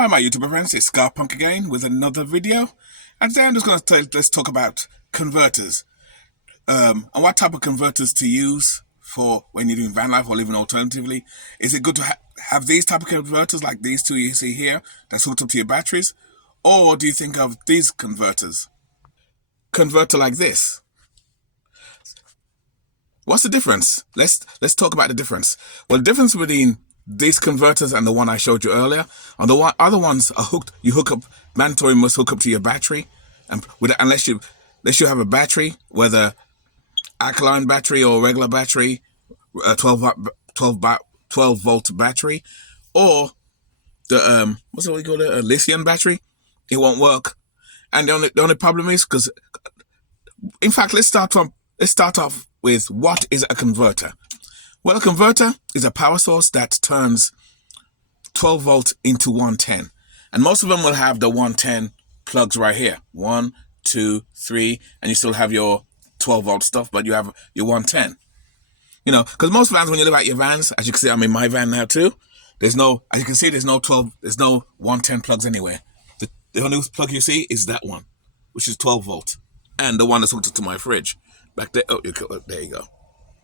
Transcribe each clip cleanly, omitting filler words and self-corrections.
Hi my YouTuber friends, it's Scarpunk again with another video, and today I'm just going to let's talk about converters and what type of converters to use for when you're doing van life or living alternatively. Is it good to have these type of converters like these two you see here that's hooked up to your batteries, or do you think of these converters? Converter like this. What's the difference? Let's talk about the difference. Well, the difference between these converters and the one I showed you earlier, and the other ones are hooked. You hook up, mandatory must hook up to your battery, and unless you have a battery, whether alkaline battery or regular battery, 12 volt battery, or the what's it called, a lithium battery, it won't work. And the only problem is because, in fact, let's start off with what is a converter. Well, a converter is a power source that turns 12 volt into 110. And most of them will have the 110 plugs right here. 1, 2, 3, and you still have your 12 volt stuff, but you have your 110. You know, because most vans, when you look at your vans, as you can see, I'm in my van now too, there's no, as you can see, there's no 110 plugs anywhere. The only plug you see is that one, which is 12 volt. And the one that's hooked up to my fridge. Back there, oh, there you go.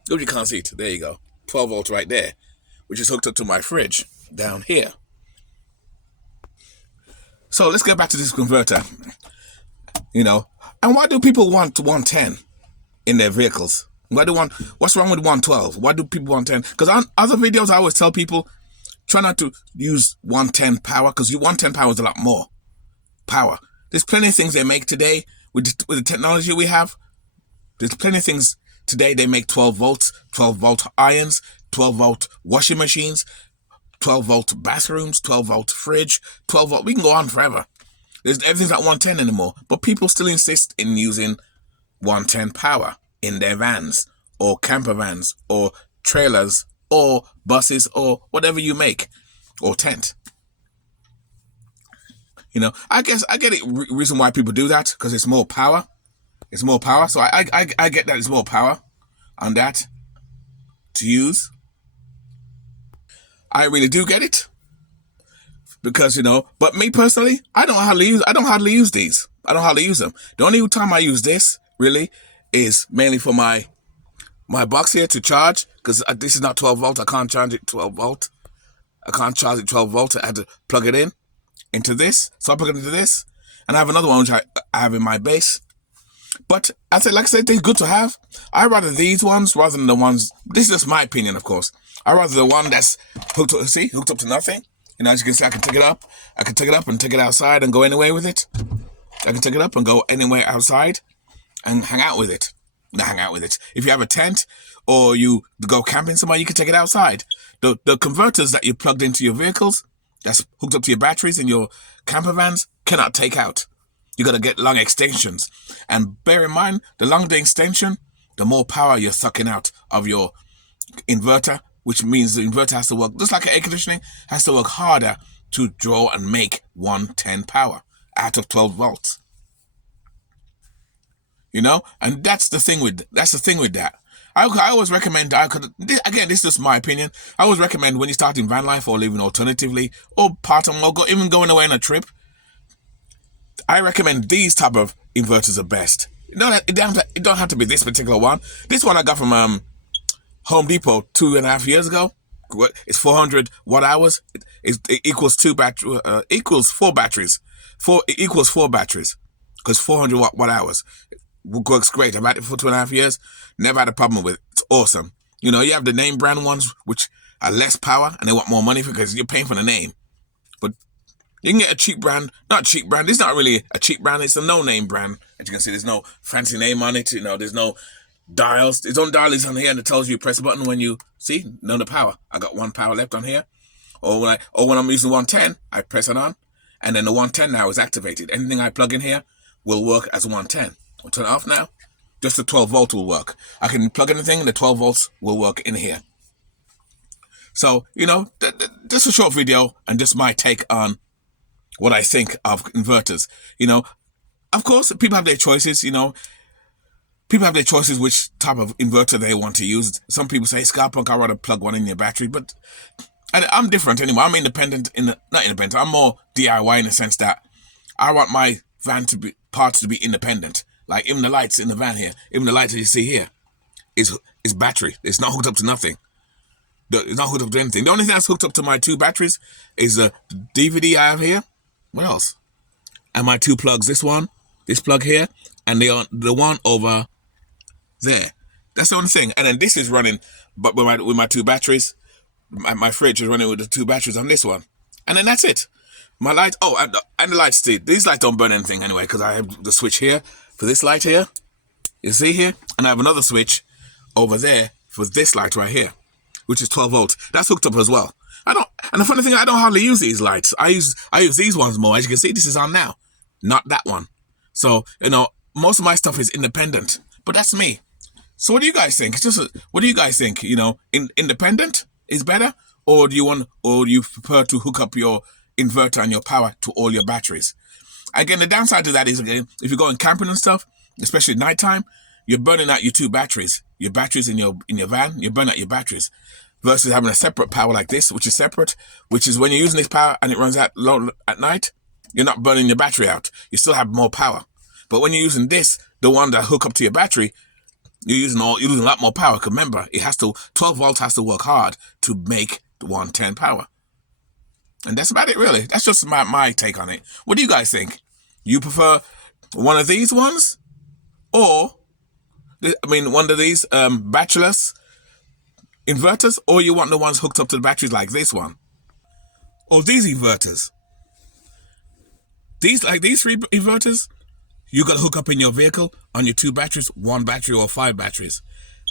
Hope you can't see it, there you go. 12 volts right there, which is hooked up to my fridge down here. So let's get back to this converter. You know, and why do people want 110 in their vehicles? What's wrong with 112? Why do people want 110? Because on other videos, I always tell people, try not to use 110 power, because 110 power is a lot more power. There's plenty of things they make today with the technology we have. There's plenty of things today they make 12 volts, 12 volt irons, 12 volt washing machines, 12 volt bathrooms, 12 volt fridge, 12 volt. We can go on forever. Everything's at 110 anymore. But people still insist in using 110 power in their vans or camper vans or trailers or buses or whatever you make, or tent. You know, I guess I get it. Reason why people do that, because it's more power. It's more power, so I get that it's more power on that to use. I really do get it, because, you know, but me personally, I don't hardly use these. I don't hardly use them. The only time I use this really is mainly for my box here to charge, because this is not 12 volt. I can't charge it 12 volt. I can't charge it 12 volt. I had to plug it into this. So I plug it into this, and I have another one which I have in my base. But like I said, they're good to have. I rather these ones rather than the ones. This is just my opinion, of course. I rather the one that's hooked up to nothing. You know, as you can see, I can take it up. I can take it up and take it outside and go anywhere with it. I can take it up and go anywhere outside and hang out with it. Not hang out with it. If you have a tent or you go camping somewhere, you can take it outside. The converters that you plugged into your vehicles, that's hooked up to your batteries in your camper vans, cannot take out. You got to get long extensions. And bear in mind, the longer the extension, the more power you're sucking out of your inverter, which means the inverter has to work, just like air conditioning, has to work harder to draw and make 110 power out of 12 volts. You know? And that's the thing with that. I always recommend, again, this is just my opinion, I always recommend when you're starting van life or living alternatively, or part-time, or even going away on a trip, I recommend these type of inverters are best. It don't have to be this particular one. This one I got from Home Depot 2.5 years ago. It's 400 watt hours. It equals equals 4 batteries. It equals 4 batteries, because 400 watt hours. It works great. I've had it for 2.5 years. Never had a problem with it. It's awesome. You know, you have the name brand ones, which are less power and they want more money because you're paying for the name. But you can get a cheap brand, not cheap brand. It's not really a cheap brand. It's a no-name brand. As you can see, there's no fancy name on it. You know, there's no dials. Its own dial is on here, and it tells you press a button when you see none of the power. I got 1 power left on here. Or when I'm using 110, I press it on, and then the 110 now is activated. Anything I plug in here will work as 110. I'll turn it off now. Just the 12 volt will work. I can plug anything, and the 12 volts will work in here. So, just a short video and just my take on what I think of inverters. Of course, people have their choices, People have their choices which type of inverter they want to use. Some people say, Scarpunk, I'd rather plug one in your battery. But I'm different anyway. I'm independent, not independent. I'm more DIY in the sense that I want my van parts to be independent. Like even the lights in the van here, even the lights that you see here, is battery. It's not hooked up to nothing. It's not hooked up to anything. The only thing that's hooked up to my 2 batteries is the DVD I have here. What else? And my 2 plugs. This plug here, and the one over there. That's the only thing. And then this is running, but with my 2 batteries. My fridge is running with the 2 batteries on this one, and then that's it. My light. Oh, and the lights. These lights don't burn anything anyway because I have the switch here for this light here. You see here, and I have another switch over there for this light right here, which is 12 volts. That's hooked up as well. And the funny thing, I don't hardly use these lights. I use these ones more. As you can see, this is on now, not that one. So most of my stuff is independent, but that's me. So what do you guys think? What do you guys think? Independent is better, or do you prefer to hook up your inverter and your power to all your batteries? Again, the downside to that is, again, if you're going camping and stuff, especially at nighttime, you're burning out your 2 batteries. Your batteries in your van, you burn out your batteries. Versus having a separate power like this, which is separate, which is when you're using this power and it runs out low at night, you're not burning your battery out. You still have more power. But when you're using this, the one that hook up to your battery, you're using a lot more power. Because remember, 12 volts has to work hard to make the 110 power. And that's about it, really. That's just my take on it. What do you guys think? You prefer one of these ones, or one of these batchless inverters, or you want the ones hooked up to the batteries like this one, or these inverters? These 3 inverters, you got to hook up in your vehicle on your 2 batteries, 1 battery or 5 batteries.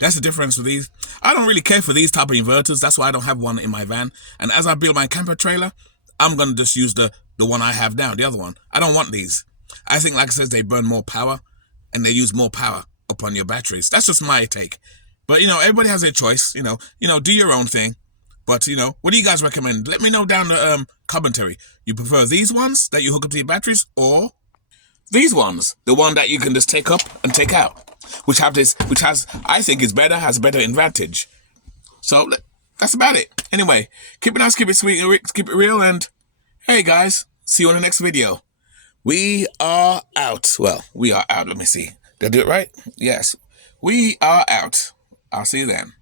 That's the difference with these. I don't really care for these type of inverters. That's why I don't have one in my van. And as I build my camper trailer, I'm going to just use the one I have now, the other one. I don't want these. I think, like I said, they burn more power and they use more power upon your batteries. That's just my take. But, everybody has their choice. Do your own thing. But, what do you guys recommend? Let me know down the commentary. You prefer these ones that you hook up to your batteries, or these ones, the one that you can just take up and take out, which has, I think is better, has a better advantage. So that's about it. Anyway, keep it nice, keep it sweet, keep it real, and hey guys, see you on the next video. We are out. Well, we are out. Let me see. Did I do it right? Yes. We are out. I'll see you then.